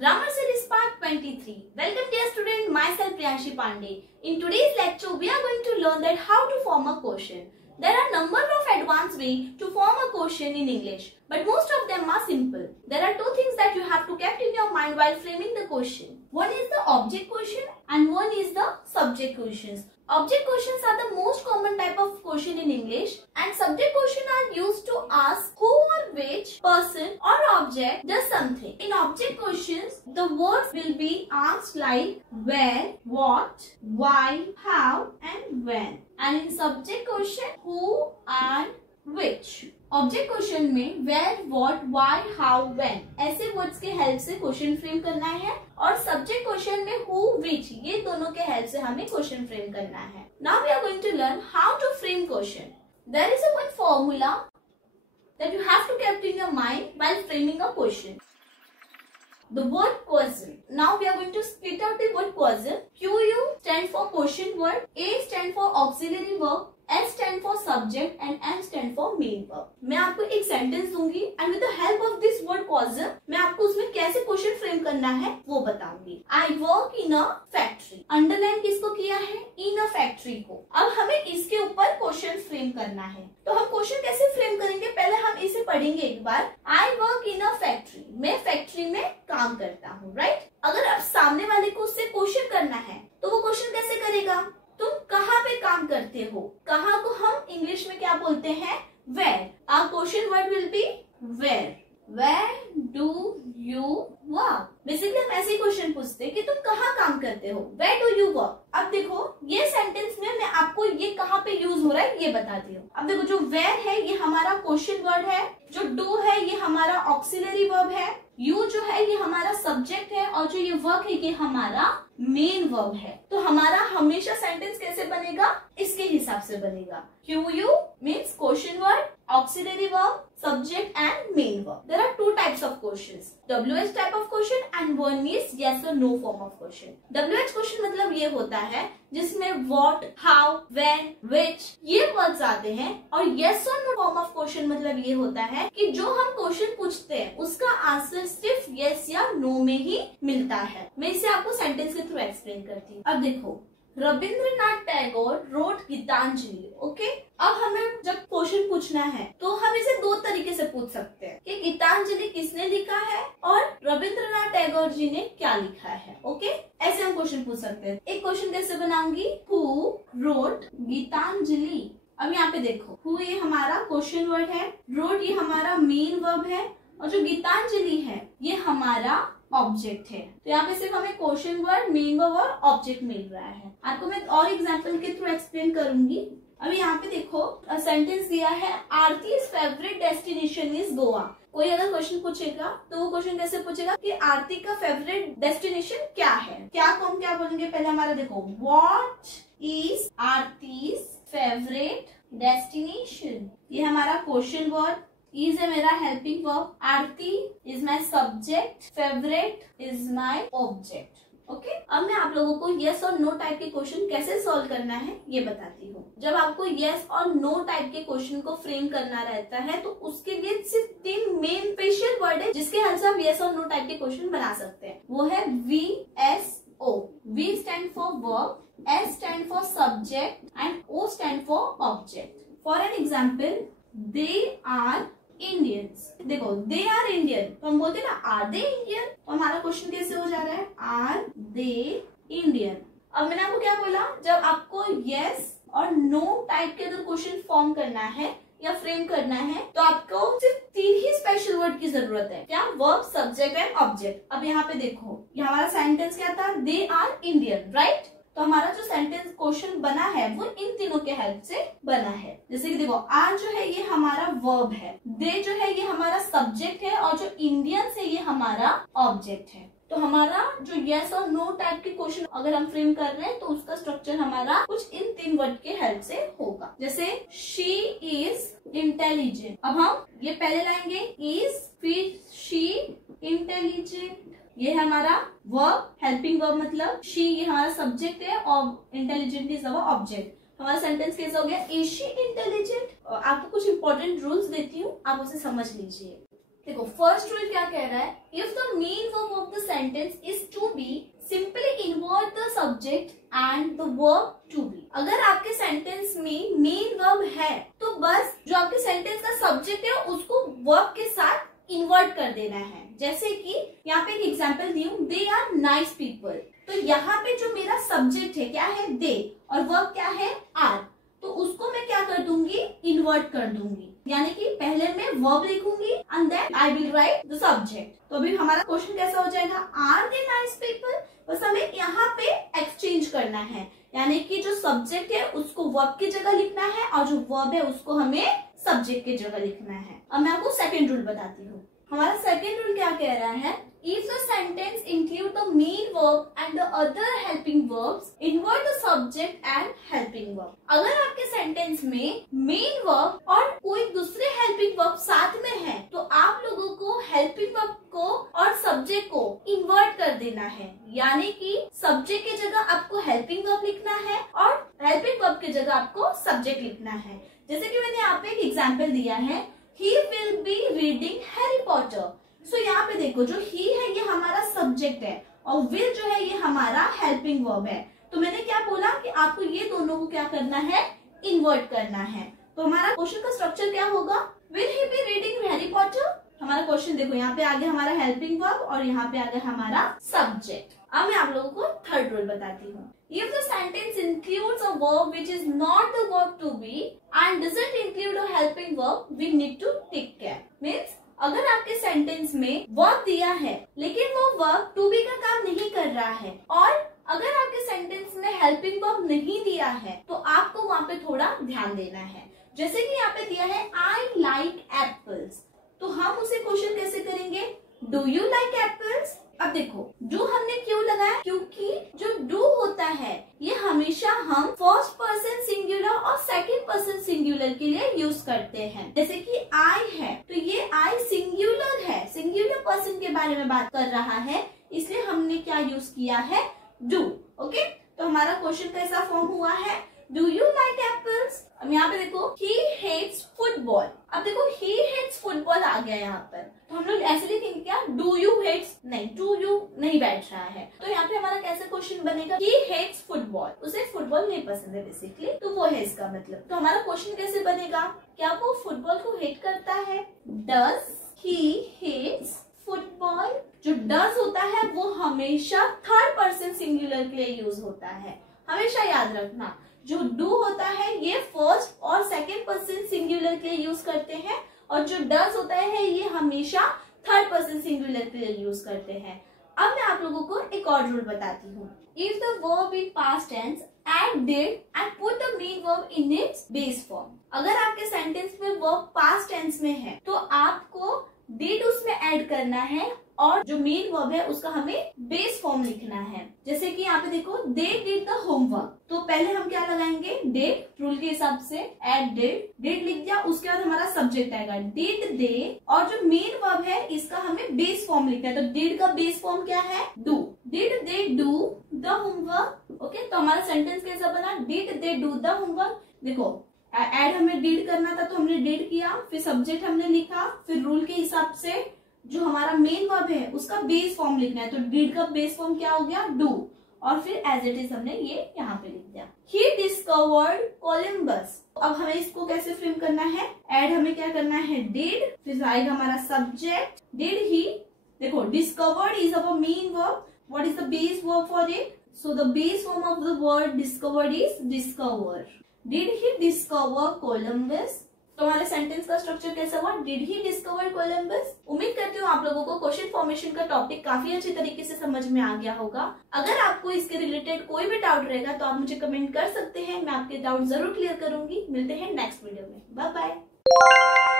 Grammar Series Part 23. Welcome dear student, myself Priyanshi Pandey. In today's lecture, we are going to learn that how to form a question. There are number of advanced ways to form a question in English, but most of them are simple. There are two things that you have to keep in your mind while framing the question. One is the object question and one is the subject questions. Object questions are the most common type of question in English, and subject questions are used to ask who or which person or object does something. In object questions, the words will be asked like where, what, why, how and when. And in subject question, who and which. Object question में where, what, why, how, when ऐसे words के help से question frame करना है, और subject question में who, which ये दोनों के हेल्प से हमें क्वेश्चन फ्रेम करना है. Now we are going to learn how to frame question. There is a one formula that you have to keep in your mind while framing a question. The word question. Now we are going to split out the word question. QU stand for question word, A stand for auxiliary verb, S stand for subject and M stand for main verb. मैं आपको एक sentence दूंगी and with the help of this word question मैं आपको उसमें कैसे question frame करना है वो बताऊंगी. I work in a factory. Underline किसको किया है? In a factory को. अब हमें इसके ऊपर क्वेश्चन फ्रेम करना है. तो हम क्वेश्चन कैसे फ्रेम करेंगे? पहले हम इसे पढ़ेंगे एक बार. I work in a factory. मैं फैक्ट्री में काम करता हूँ, राइट? अगर आप सामने वाले को उससे क्वेश्चन करना है तो वो क्वेश्चन कैसे करेगा? तुम कहाँ पे काम करते हो? कहाँ को हम इंग्लिश में क्या बोलते हैं? Where. Our question word will be where. Where do you work? Basically हम ऐसे क्वेश्चन पूछते हैं कि तुम कहाँ काम करते हो? Where do you work? अब देखो ये सेंटेंस में मैं आपको ये कहाँ पे यूज हो रहा है ये बताती हूँ. अब देखो जो where है ये हमारा क्वेश्चन वर्ड है, जो do है ये हमारा ऑक्सिलरी वर्ब है, you जो है ये हमारा सब्जेक्ट है, और जो ये वर्क है ये हमारा मेन वर्ब है. तो हमारा हमेशा सेंटेंस कैसे बनेगा? इसके हिसाब से बनेगा. QU means question word, auxiliary verb, subject and main verb. There are two types of questions. WH type of question and one is yes or no form of question. WH question मतलब ये होता है जिसमें what, how, when, which ये words आते हैं, और yes or no form of question मतलब ये होता है कि जो हम क्वेश्चन पूछते हैं उसका आंसर सिर्फ yes या no में ही मिलता है. मैं इसे आपको सेंटेंस के थ्रू एक्सप्लेन करती हूँ. अब देखो रविंद्रनाथ टैगोर रोट गीतांजलि. ओके, अब हमें जब क्वेश्चन पूछना है तो हम इसे दो तरीके से पूछ सकते हैं कि गीतांजलि किसने लिखा है और रविंद्रनाथ टैगोर जी ने क्या लिखा है. ओके, ऐसे हम क्वेश्चन पूछ सकते हैं. एक क्वेश्चन कैसे बनाऊंगी? Who wrote Gitanjali. अब यहाँ पे देखो हु ये हमारा क्वेश्चन वर्ड है, रोट ये हमारा मेन वर्ब है, और जो गीतांजलि है ये हमारा ऑब्जेक्ट है. तो यहाँ पे सिर्फ हमें क्वेश्चन वर्ड, मेन वर्ब और ऑब्जेक्ट मिल रहा है. आपको मैं और एग्जांपल के थ्रू एक्सप्लेन करूंगी. अभी यहाँ पे देखो सेंटेंस दिया है आरती's फेवरेट डेस्टिनेशन इज गोवा. कोई अगर क्वेश्चन पूछेगा तो वो क्वेश्चन कैसे पूछेगा कि आरती का फेवरेट डेस्टिनेशन क्या है? क्या को हम क्या बोलेंगे? पहले हमारा देखो व्हाट इज आरती's फेवरेट डेस्टिनेशन. ये हमारा क्वेश्चन वर्ड, is है मेरा helping verb, Aarti is my subject, favourite is my object. Okay, अब मैं आप लोगों को यस और नो टाइप के क्वेश्चन कैसे सॉल्व करना है ये बताती हूँ. जब आपको यस और नो टाइप के क्वेश्चन को फ्रेम करना रहता है तो उसके लिए सिर्फ तीन मेन स्पेशल वर्ड है जिसके हेल्प से हम यस और नो टाइप के क्वेश्चन बना सकते हैं. वो है VSO. V stand for verb, S stand for subject and O stand for object. For an example, they are Indians. देखो दे आर इंडियन तो हम बोलते हैं ना आर दे इंडियन. तो हमारा क्वेश्चन कैसे हो जा रहा है? Are they Indian. अब मैंने आपको क्या बोला? जब आपको यस और नो टाइप के अगर क्वेश्चन फॉर्म करना है या फ्रेम करना है तो आपको सिर्फ तीन ही स्पेशल वर्ड की जरूरत है. क्या? Verb, subject and object. अब यहाँ पे देखो ये हमारा सेंटेंस क्या था? They are Indian, right? तो हमारा जो सेंटेंस क्वेश्चन बना है वो इन तीनों के हेल्प से बना है. जैसे कि देखो आर जो है ये हमारा वर्ब है, दे जो है ये हमारा सब्जेक्ट है, और जो इंडियंस है ये हमारा ऑब्जेक्ट है. तो हमारा जो यस और नो टाइप के क्वेश्चन अगर हम फ्रेम कर रहे हैं तो उसका स्ट्रक्चर हमारा कुछ इन तीन वर्ड के हेल्प से होगा. जैसे शी इज इंटेलिजेंट. अब हम ये पहले लाएंगे इज, फिर शी इंटेलिजेंट. ये है हमारा वर्ब, हेल्पिंग वर्ब मतलब शी ये हमारा सब्जेक्ट है और इंटेलिजेंट इज अवर ऑब्जेक्ट. हमारा सेंटेंस कैसा हो गया? Is she intelligent. आपको कुछ इंपॉर्टेंट रूल्स देती हूँ, आप उसे समझ लीजिए. देखो फर्स्ट रूल क्या कह रहा है, if the main verb of the sentence is to be simply invert the subject and the verb to be. अगर आपके सेंटेंस में मेन वर्ब है तो बस जो आपके सेंटेंस का सब्जेक्ट है उसको वर्ब के साथ इन्वर्ट कर देना है। जैसे कि यहाँ पे एक एग्जांपल दी हूँ, दे आर नाइस पीपल। तो यहाँ पे जो मेरा सब्जेक्ट है क्या है, दे, और वर्ब क्या है, आर। तो उसको मैं क्या कर दूंगी, इन्वर्ट कर दूंगी, यानी कि पहले मैं वर्ब लिखूंगी and then I will write the subject. तो अभी हमारा क्वेश्चन कैसा हो जाएगा, आर दे नाइस पीपल। बस हमें यहाँ पे एक्सचेंज करना है, यानी कि जो सब्जेक्ट है उसको वर्ब की जगह लिखना है और जो वर्ब है उसको हमें सब्जेक्ट की जगह लिखना है। अब मैं आपको सेकंड रूल बताती हूँ। हमारा सेकंड रूल क्या कह रहा है, if the sentence include the main verb and the other helping verbs, invert the subject and helping verb। अगर आपके सेंटेंस में मेन वर्ब और कोई दूसरे हेल्पिंग वर्ब साथ में है तो आप लोगों को हेल्पिंग वर्ब को और सब्जेक्ट को इन्वर्ट कर देना है, यानी कि सब्जेक्ट की जगह आपको हेल्पिंग वर्ब लिखना है और हेल्पिंग वर्ब की जगह आपको सब्जेक्ट लिखना है। जैसे कि मैंने यहाँ पे एक एग्जाम्पल दिया है, he will be reading Harry Potter। सो यहाँ पे देखो जो ही है ये हमारा सब्जेक्ट है और विल जो है ये हमारा हेल्पिंग वर्ब है। तो मैंने क्या बोला कि आपको ये दोनों को क्या करना है, इन्वर्ट करना है। तो हमारा क्वेश्चन का स्ट्रक्चर क्या होगा, will he be reading Harry Potter. हमारा क्वेश्चन देखो यहाँ पे आगे हमारा हेल्पिंग वर्ब और यहाँ पे आगे हमारा सब्जेक्ट। अब मैं आप लोगों को थर्ड रूल बताती हूँ। If the sentence includes a verb which is not the verb to be and doesn't include a helping verb, we need to take care। Means अगर आपके सेंटेंस में वर्ब दिया है लेकिन वो वर्ब टू बी का काम नहीं कर रहा है और अगर आपके सेंटेंस में हेल्पिंग वर्ब नहीं दिया है तो आपको वहाँ पे थोड़ा ध्यान देना है। जैसे कि यहाँ पे दिया है आई लाइक एप्पल्स, तो हम उसे क्वेश्चन कैसे करेंगे, डू यू लाइक एप्पल्स। अब देखो डू हमने क्यों लगाया, क्योंकि जो डू होता है ये हमेशा हम फर्स्ट पर्सन सिंगुलर और सेकंड पर्सन सिंगुलर के लिए यूज करते हैं। जैसे कि आई है तो ये आई सिंगुलर है, सिंगुलर पर्सन के बारे में बात कर रहा है, इसलिए हमने क्या यूज किया है, डू। ओके, तो हमारा क्वेश्चन कैसा फॉर्म हुआ है, डू यू लाइक एप्पल्स। अब यहाँ पे देखो ही हेट्स फुटबॉल। अब देखो ही हेट्स फुटबॉल आ गया यहाँ पर, तो हम लोग ऐसे लिखेंगे क्या, डू यू हेट्स, नहीं डू यू नहीं बैठ रहा है। तो यहाँ पे हमारा कैसे क्वेश्चन बनेगा, ही हेट्स फुटबॉल, उसे फुटबॉल नहीं पसंद है बेसिकली, तो वो है इसका मतलब। तो हमारा क्वेश्चन कैसे बनेगा, क्या वो फुटबॉल को हेट करता है, डज ही हेट्स फुटबॉल। जो डज होता है वो हमेशा थर्ड पर्सन सिंगुलर के लिए यूज होता है, हमेशा याद रखना। जो डू होता है ये फर्स्ट और सेकंड पर्सन सिंगुलर के लिए यूज करते हैं और जो डज होता है ये हमेशा थर्ड पर्सन सिंगुलर के लिए यूज करते हैं। अब मैं आप लोगों को एक और रूल बताती हूँ। If the verb in past tense add did and put the main verb in its base form. अगर आपके सेंटेंस में वर्ब पास्ट टेंस में है तो आपको डिड उसमें ऐड करना है और जो मेन वर्ब है उसका हमें बेस फॉर्म लिखना है। जैसे कि यहाँ पे देखो दे डिड द होमवर्क, तो पहले हम क्या लगाएंगे, डिड, रूल के हिसाब से ऐड डिड लिख दिया, उसके बाद हमारा सब्जेक्ट आएगा डिड दे, और जो मेन वर्ब है इसका हमें बेस फॉर्म लिखना है। तो डिड का बेस फॉर्म क्या है, do, did they do the homework. Okay, तो हमारा सेंटेंस कैसा बना, did they do the homework. देखो ऐड हमें डिड करना था तो हमने डिड किया, फिर सब्जेक्ट हमने लिखा, फिर रूल के हिसाब से जो हमारा मेन वर्ब है उसका बेस फॉर्म लिखना है। तो डिड का बेस फॉर्म क्या हो गया, डू, और फिर एज इट इज हमने ये यहाँ पे लिख दिया, ही डिस्कवर्ड कोलंबस। अब हमें इसको कैसे फ्रेम करना है, ऐड हमें क्या करना है, डिड, फिर आएगा हमारा सब्जेक्ट, डिड ही। देखो discovered is our main verb, what is the base verb for it, so the base form of the word discovered is discover. Did he discover Columbus. तो हमारे सेंटेंस का structure कैसा हुआ, did he discover Columbus. उम्मीद करती हूँ आप लोगों को क्वेश्चन फॉर्मेशन का टॉपिक काफी अच्छे तरीके से समझ में आ गया होगा। अगर आपको इसके रिलेटेड कोई भी डाउट रहेगा तो आप मुझे कमेंट कर सकते हैं, मैं आपके डाउट जरूर क्लियर करूंगी। मिलते हैं नेक्स्ट वीडियो में, बाय बाय।